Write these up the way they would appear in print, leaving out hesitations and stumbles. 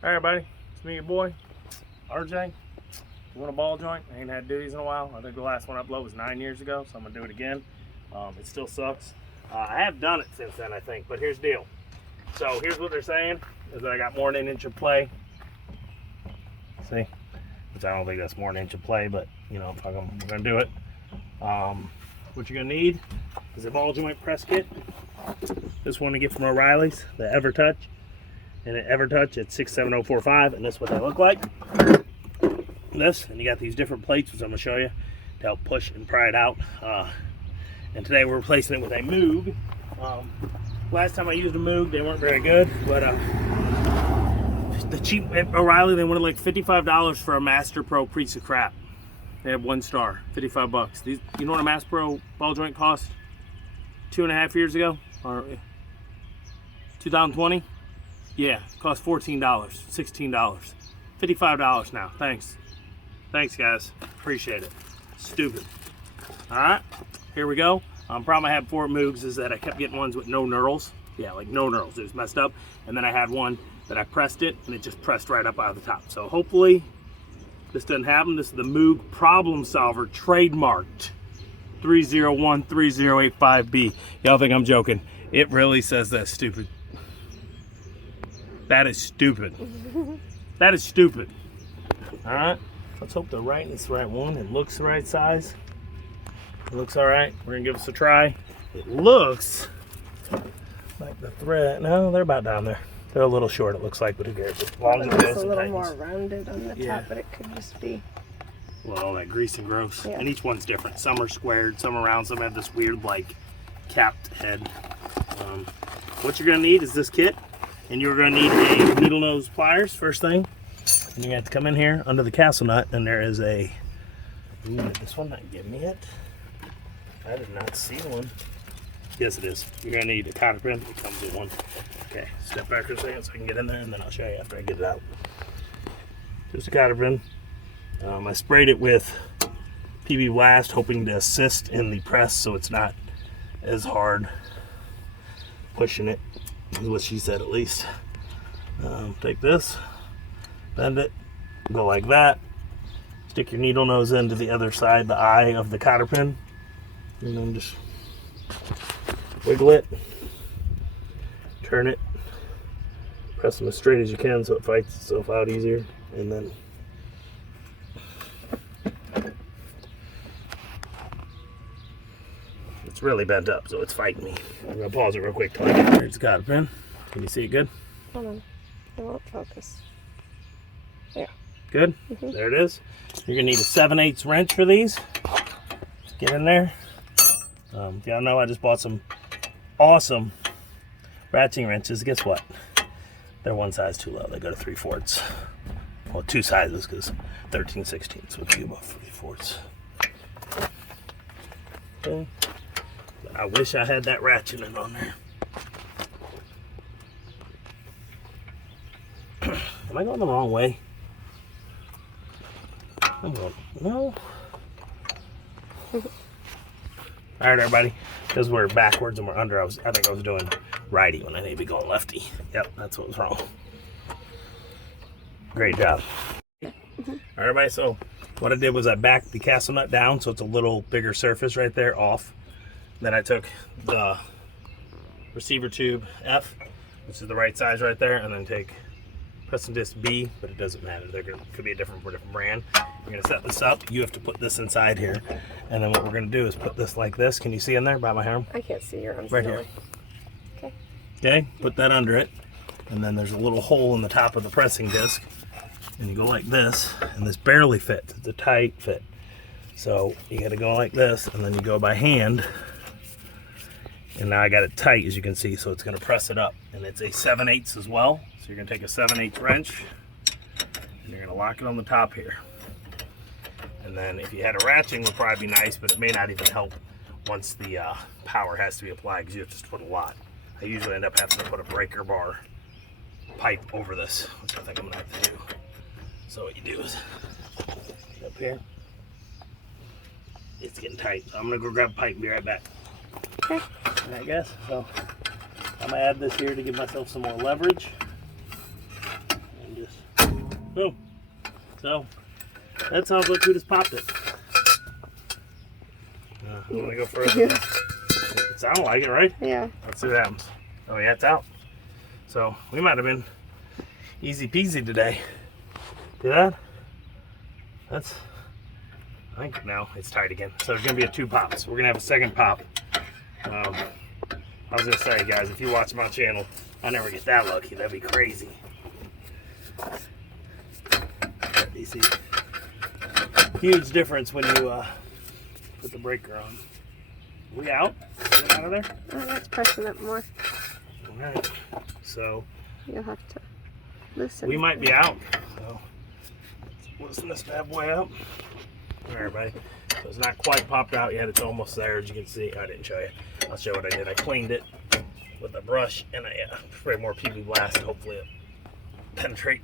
Alright everybody, it's me, your boy, RJ. You want a ball joint? I ain't had duties in a while. I think the last one I uploaded was 9 years ago, so I'm gonna do it again. It still sucks. I have done it since then, I think, but here's the deal. So here's what they're saying, is that I got more than an inch of play. See? Which I don't think that's more than an inch of play, but you know, we're gonna do it. What you're gonna need is a ball joint press kit. This one to get from O'Reilly's, the EverTouch. And an EverTouch at 67045, and that's what they look like. This, and you got these different plates, which I'm gonna show you to help push and pry it out. And today we're replacing it with a MOOG. Last time I used a MOOG, they weren't very good, but the cheap at O'Reilly, they wanted like $55 for a Master Pro piece of crap. They have 1 star, 55 bucks. These, you know what a Master Pro ball joint cost 2.5 years ago, or 2020? Yeah, it cost $14, $16, $55 now. Thanks guys, appreciate it. Stupid. All right, here we go. Problem I had before at MOOGs is that I kept getting ones with no knurls. Yeah, like no knurls, it was messed up. And then I had one that I pressed it and it just pressed right up out of the top. So hopefully this doesn't happen. This is the MOOG Problem Solver, trademarked 3013085B. Y'all think I'm joking. It really says that, stupid. That is stupid. That is stupid. All right, let's hope they're right. It's the right one. It looks the right size. It looks all right. We're gonna give this a try. It looks like the thread. No, they're about down there. They're a little short, it looks like, but who cares? As long as it goes, it's a little more rounded on the top, but it could just be. Well, all that grease and gross. Yeah. And each one's different. Some are squared, some are round, some have this weird, like, capped head. What you're gonna need is this kit. And you're going to need a needle nose pliers, first thing. And you have to come in here under the castle nut, and there is a. Ooh, did this one not give me it? I did not see one. Yes, it is. You're going to need a cotter pin. It comes with one. Okay, step back for a second so I can get in there, and then I'll show you after I get it out. Just a cotter pin. I sprayed it with PB Blast, hoping to assist in the press so it's not as hard pushing it. Is what she said, at least. Take this, bend it, go like that, stick your needle nose into the other side, the eye of the cotter pin, and then just wiggle it, turn it, press them as straight as you can so it fights itself out easier, and then it's really bent up, so it's fighting me. I'm gonna pause it real quick till I get there. It's a cotter pin. Can you see it good? Hold on, it won't focus. Yeah. Good? There it is. You're gonna need a 7/8 wrench for these. Get in there. If y'all know, I just bought some awesome ratcheting wrenches. Guess what? They're one size too low. They go to 3/4. Well, 2 sizes, because 13/16 would be about 3/4. Okay. I wish I had that ratcheting on there. Am I going the wrong way? I'm going, no. All right, everybody. Because we're backwards and we're under, I think I was doing righty when I need to be going lefty. Yep, that's what was wrong. Great job. All right, everybody. So what I did was I backed the castle nut down so it's a little bigger surface right there off. Then I took the receiver tube F, which is the right size right there, and then take pressing disc B, but it doesn't matter. Could be a different brand. You're gonna set this up. You have to put this inside here, and then what we're gonna do is put this like this. Can you see in there by my arm? I can't see your arms. Right here. Okay. Okay, put that under it, and then there's a little hole in the top of the pressing disc, and you go like this, and this barely fits. It's a tight fit. So you gotta go like this, and then you go by hand. And now I got it tight, as you can see, so it's gonna press it up. And it's a 7/8 as well. So you're gonna take a 7/8 wrench, and you're gonna lock it on the top here. And then if you had a ratcheting, would probably be nice, but it may not even help once the power has to be applied, because you have to just put a lot. I usually end up having to put a breaker bar pipe over this, which I think I'm gonna have to do. So what you do is, get up here. It's getting tight, so I'm gonna go grab a pipe and be right back. Okay. I guess. So I'm gonna add this here to give myself some more leverage. And just Boom. So that sounds like we just popped it. I'm gonna go further. It sounded like it, right? Yeah. Let's see what happens. Oh yeah, it's out. So we might have been easy peasy today. See that? That's, I think now it's tight again. So there's gonna be 2 pops. We're gonna have a second pop. I was gonna say, guys, if you watch my channel, I never get that lucky. That'd be crazy. You see, huge difference when you put the breaker on. We out? Get out of there? Oh, that's pressing up more. All right. So You'll have to loosen. we might be out. So let's loosen this bad boy up. All right, everybody. So it's not quite popped out yet. It's almost there, as you can see. I didn't show you. I'll show what I did. I cleaned it with a brush and I sprayed more PB Blast. Hopefully it penetrate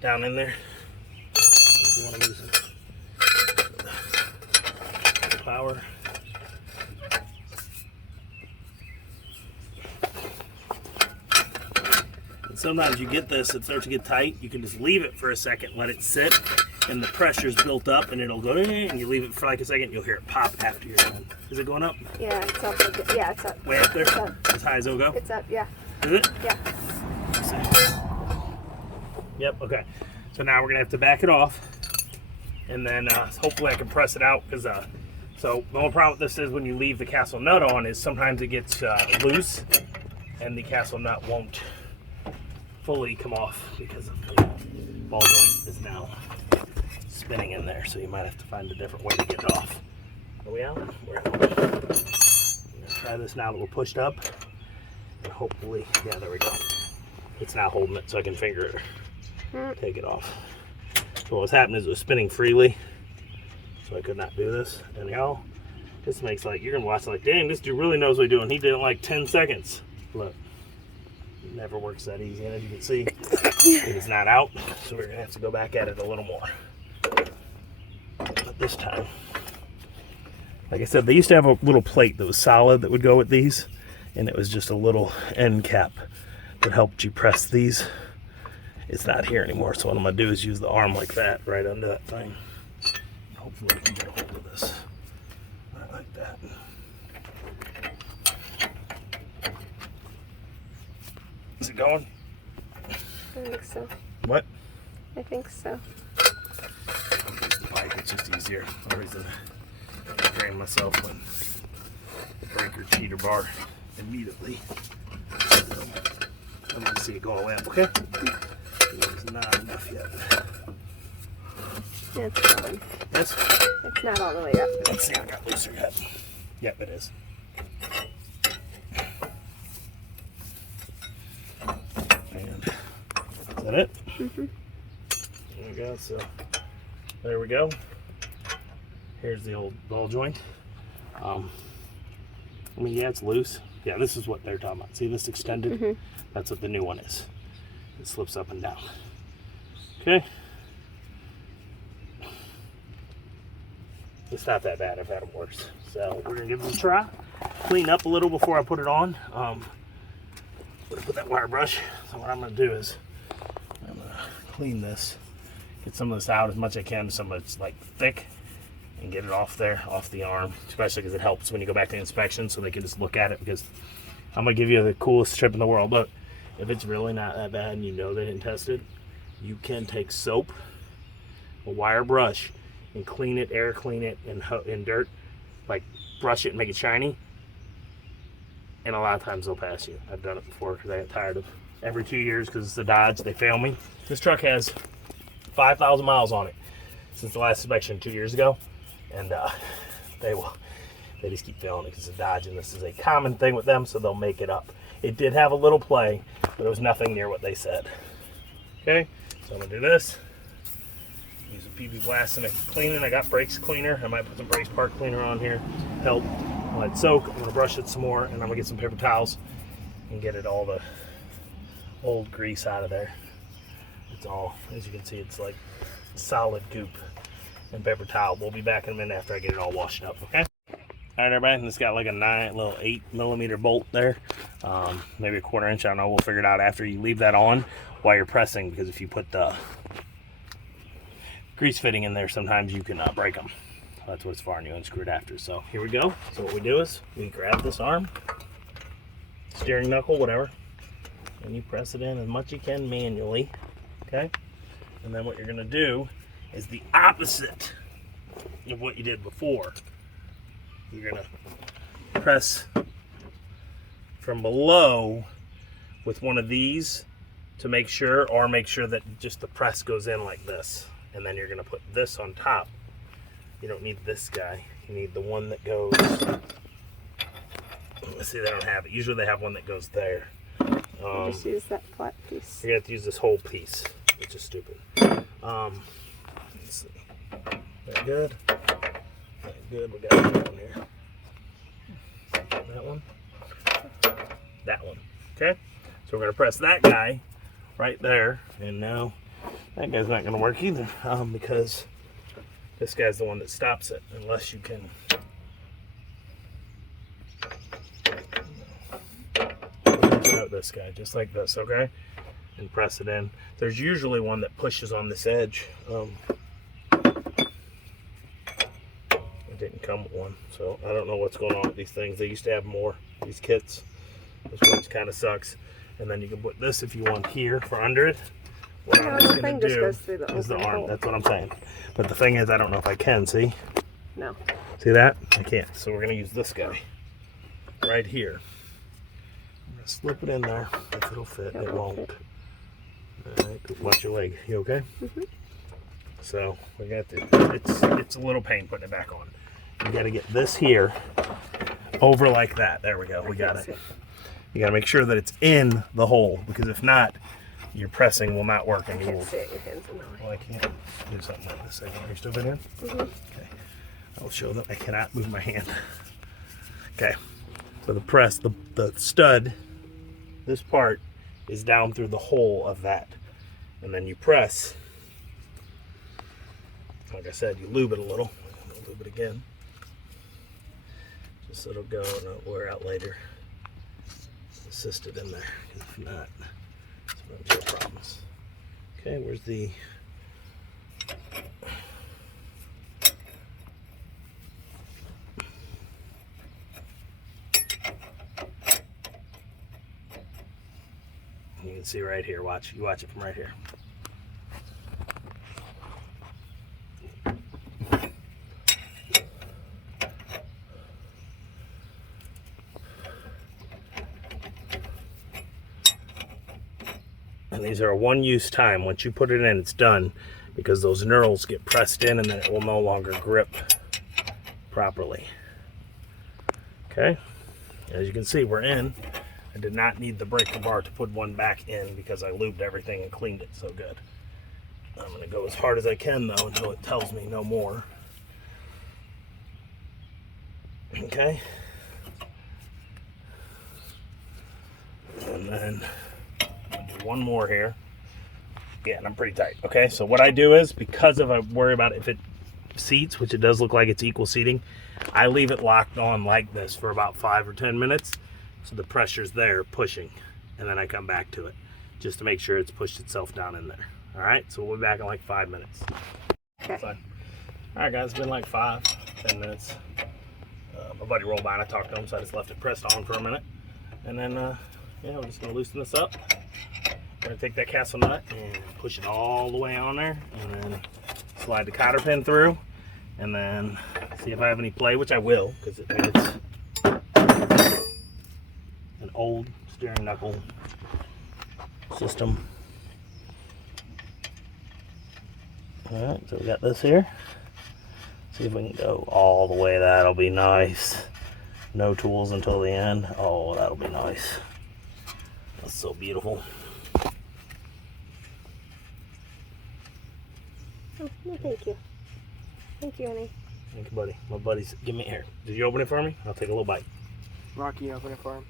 down in there. If you want to loosen the power. And sometimes you get this, it starts to get tight. You can just leave it for a second, let it sit, and the pressure's built up, and it'll go, and you leave it for like a second, you'll hear it pop after you're done. Is it going up? Yeah, it's up. Yeah, it's up. Way up there? It's up. As high as it'll go? It's up, yeah. Is it? Yeah. Let's see. Yep, okay. So now we're gonna have to back it off, and then hopefully I can press it out, because so the only problem with this is when you leave the castle nut on is sometimes it gets loose, and the castle nut won't fully come off because of the ball joint is now spinning in there, so you might have to find a different way to get it off. Are we out? We're out. I'm gonna try this now that we're pushed up, and hopefully, yeah, there we go. It's now holding it so I can finger it, take it off. So what was happening is it was spinning freely, so I could not do this. And y'all, this makes like, you're gonna watch like, dang, this dude really knows what he's doing. He did it in like 10 seconds. Look. Never works that easy, and as you can see, it is not out, so we're gonna have to go back at it a little more. But this time, like I said, they used to have a little plate that was solid that would go with these, and it was just a little end cap that helped you press these. It's not here anymore, so what I'm gonna do is use the arm like that right under that thing. Hopefully I can get a hold of this. Right like that. Is it going? I think so. What? I think so. Use the pipe, it's just easier. I always drain myself when the breaker cheater bar immediately. So, I'm gonna see it go all the way up, okay? It's not enough yet. It's going. Yes? It's not all the way up. Let's see, I got looser yet. Yep, it is. And is that it? Mm-hmm. There we go. So there we go. Here's the old ball joint. I mean, yeah, it's loose. Yeah, this is what they're talking about. See this extended? Mm-hmm. That's what the new one is. It slips up and down. Okay. It's not that bad. I've had them worse. So we're gonna give it a try. Clean up a little before I put it on. Put that wire brush. So what I'm gonna do is I'm gonna clean this, get some of this out as much as I can. Some of it's like thick, and get it off there, off the arm. Especially because it helps when you go back to inspection, so they can just look at it. Because I'm gonna give you the coolest trip in the world. Look, if it's really not that bad and you know they didn't test it, you can take soap, a wire brush, and clean it, air clean it, in dirt, like brush it and make it shiny. And a lot of times they'll pass you. I've done it before because I get tired of every 2 years because it's a Dodge, they fail me. This truck has 5,000 miles on it since the last inspection 2 years ago, and they just keep failing it because it's a Dodge, and this is a common thing with them, so they'll make it up. It did have a little play, but it was nothing near what they said. Okay, so I'm gonna do this. Use a PB Blast and a cleaning. I got brakes cleaner. I might put some brakes part cleaner on here. Help. Let it soak. I'm gonna brush it some more, and I'm gonna get some paper towels and get it all the old grease out of there. It's all, as you can see, it's like solid goop and paper towel. We'll be back in a minute after I get it all washed up. Okay. All right, everybody. This got like a little 8mm bolt there, maybe a 1/4 inch. I don't know. We'll figure it out after you leave that on while you're pressing, because if you put the grease fitting in there, sometimes you can break them. That's what it's for, and you unscrew it after. So here we go. So what we do is we grab this arm, steering knuckle, whatever, and you press it in as much as you can manually, okay? And then what you're gonna do is the opposite of what you did before. You're gonna press from below with one of these to make sure, or make sure that just the press goes in like this. And then you're gonna put this on top. You don't need this guy. You need the one that goes, let's see, they don't have it. Usually they have one that goes there. Just use that flat piece. You're gonna have to use this whole piece, which is stupid. Let's see. That good? That good. We got that one here. That one. That one. Okay? So we're gonna press that guy right there, and now that guy's not gonna work either, because this guy's the one that stops it, unless you can. Out this guy, just like this, okay? And press it in. There's usually one that pushes on this edge. It didn't come with one, so I don't know what's going on with these things. They used to have more, these kits. This one kind of sucks. And then you can put this if you want here for under it. What I'm just going to do is the arm. That's what I'm saying. But the thing is, I don't know if I can, see? No. See that? I can't. So we're going to use this guy right here. I'm going to slip it in there. If it'll fit, it won't. All right, watch your leg. You okay? Mm-hmm. So we got to, it's a little pain putting it back on. You got to get this here over like that. There we go. We got it. You got to make sure that it's in the hole, because if not, your pressing will not work. And you will. Well, I can't do something like this. You're still in? Mm-hmm. Okay. I'll show them. I cannot move my hand. Okay. So the press, the stud, this part is down through the hole of that, and then you press. Like I said, you lube it a little. I'll lube it again, just so it'll go and it'll wear out later. Assist it in there, because if not, it's real problems. Okay, where's the? You can see right here. Watch. You watch it from right here. And these are a one-use time. Once you put it in, it's done, because those knurls get pressed in and then it will no longer grip properly. Okay, as you can see, we're in. I did not need the breaker bar to put one back in because I lubed everything and cleaned it so good. I'm going to go as hard as I can though until it tells me no more. Okay, and then one more here. Yeah, and I'm pretty tight. Okay, so what I do is, because I worry about if it seats, which it does look like it's equal seating, I leave it locked on like this for about 5 or 10 minutes, so the pressure's there pushing, and then I come back to it just to make sure it's pushed itself down in there. All right, so we'll be back in like 5 minutes. Okay. So, all right, guys, it's been like 5-10 minutes. My buddy rolled by and I talked to him, so I just left it pressed on for a minute, and then yeah, we're just gonna loosen this up. We're going to take that castle nut and push it all the way on there, and then slide the cotter pin through, and then see if I have any play, which I will, because it's an old steering knuckle system. Alright, so we got this here. See if we can go all the way. That'll be nice. No tools until the end. Oh, that'll be nice. That's so beautiful. Oh, no, thank you. Thank you, honey. Thank you, buddy. My buddy's, give me here. Did you open it for me? I'll take a little bite. Rocky, open it for him.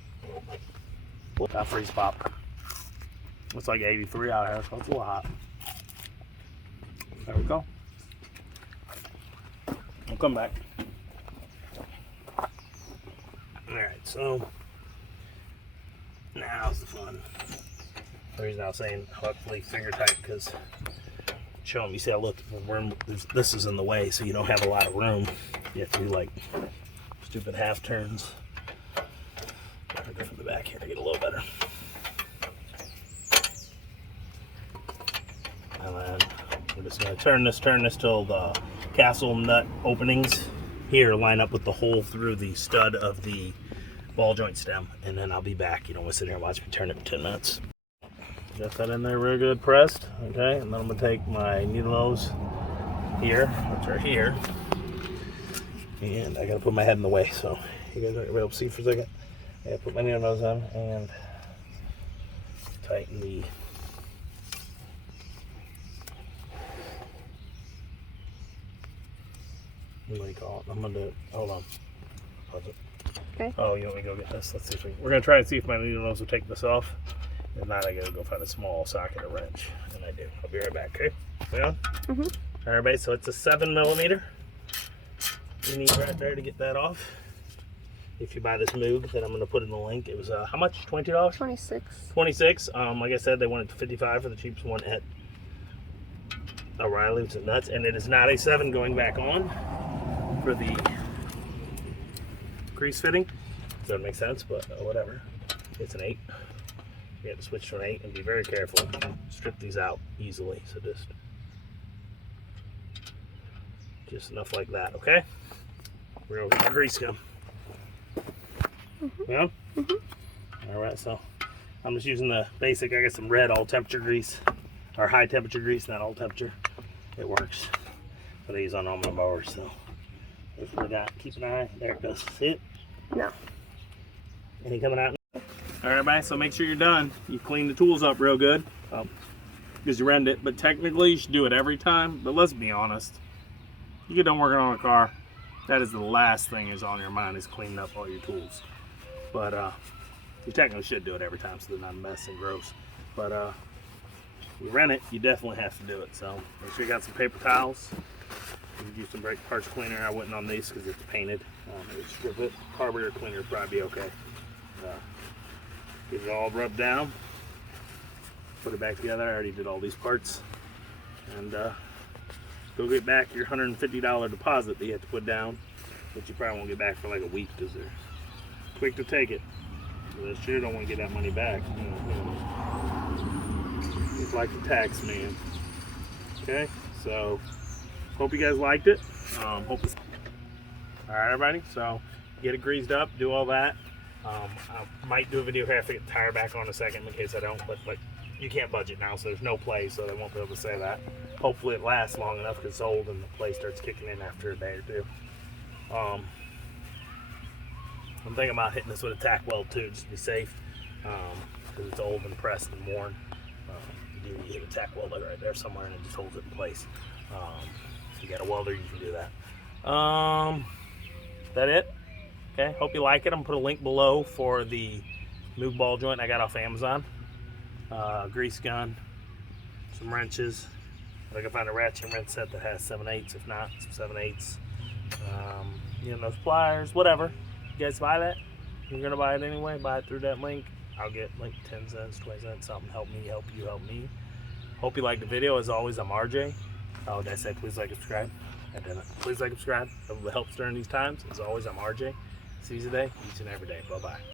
That freeze pop. It's like 83 out here, so it's a little hot. There we go. I'll come back. Alright, so now's the fun. The reason I was saying hopefully finger tight, because show them. You see, look, this is in the way, so you don't have a lot of room. You have to do like stupid half turns. I'll go from the back here to get a little better. And then we're just going to turn this till the castle nut openings here line up with the hole through the stud of the ball joint stem, and then I'll be back. You don't want to sit here and watch me turn it in 10 minutes. Got that in there real good pressed, okay, and then I'm going to take my needle nose here, which are here, and I got to put my head in the way, so you guys aren't able to see for a second. I got to put my needle nose on and tighten the what do you call it? I'm going to, hold on. Pause it. Okay. Oh, you want me to go get this? Let's see if we're going to try and see if my needle nose will take this off. If not, I got to go find a small socket or wrench. And I do. I'll be right back, okay? Yeah? Mm-hmm. All right, so it's a 7mm. You need right there to get that off. If you buy this MOOG that I'm going to put in the link, it was how much? $20? 26. 26. Like I said, they wanted $55 for the cheapest one at O'Reilly, which is nuts. And it is not a 7 going back on for the grease fitting. Doesn't make sense, but whatever. It's an 8. You have to switch to an 8 and be very careful. Strip these out easily, so just enough like that, okay? We're gonna get our grease gun. Yeah? Alright, so I'm just using the basic. I got some red all temperature grease, or high temperature grease, not all temperature. It works. But I use on all my mowers, so if we forgot, keep an eye. There it goes. See it? No. Any coming out? All right, everybody, so make sure you're done. You clean the tools up real good because you rend it, but technically you should do it every time. But let's be honest, you get done working on a car, that is the last thing is on your mind, is cleaning up all your tools. But you technically should do it every time so they're not a mess and gross. But you rent it, you definitely have to do it. So make sure you got some paper towels. You can use some brake parts cleaner. I wouldn't on these because it's painted. Strip it. Carburetor cleaner would probably be okay. Get it all rubbed down. Put it back together. I already did all these parts. And go get back your $150 deposit that you have to put down, which you probably won't get back for like a week because they're quick to take it. So they sure don't want to get that money back. You know. It's like the tax man. Okay, so hope you guys liked it. All right, everybody. So get it greased up, do all that. I might do a video here after I get the tire back on a second in case I don't, but you can't budget now, so there's no play, so they won't be able to say that. Hopefully it lasts long enough because it's old and the play starts kicking in after a day or two. I'm thinking about hitting this with a tack weld too, just to be safe, because it's old and pressed and worn. You hit a tack weld right there somewhere and it just holds it in place. If you got a welder, you can do that. That it? Okay, hope you like it. I'm gonna put a link below for the MOOG ball joint I got off Amazon. Grease gun, some wrenches. If I can find a ratchet and wrench set that has 7/8, if not, some 7/8. You know, those pliers, whatever. You guys buy that? You're gonna buy it anyway, buy it through that link. I'll get like 10 cents, 20 cents, something. Help me, help you, help me. Hope you liked the video. As always, I'm RJ. Oh, did I say please like, subscribe? I didn't. Please like, subscribe. It helps during these times. As always, I'm RJ. See you today, each and every day. Bye-bye.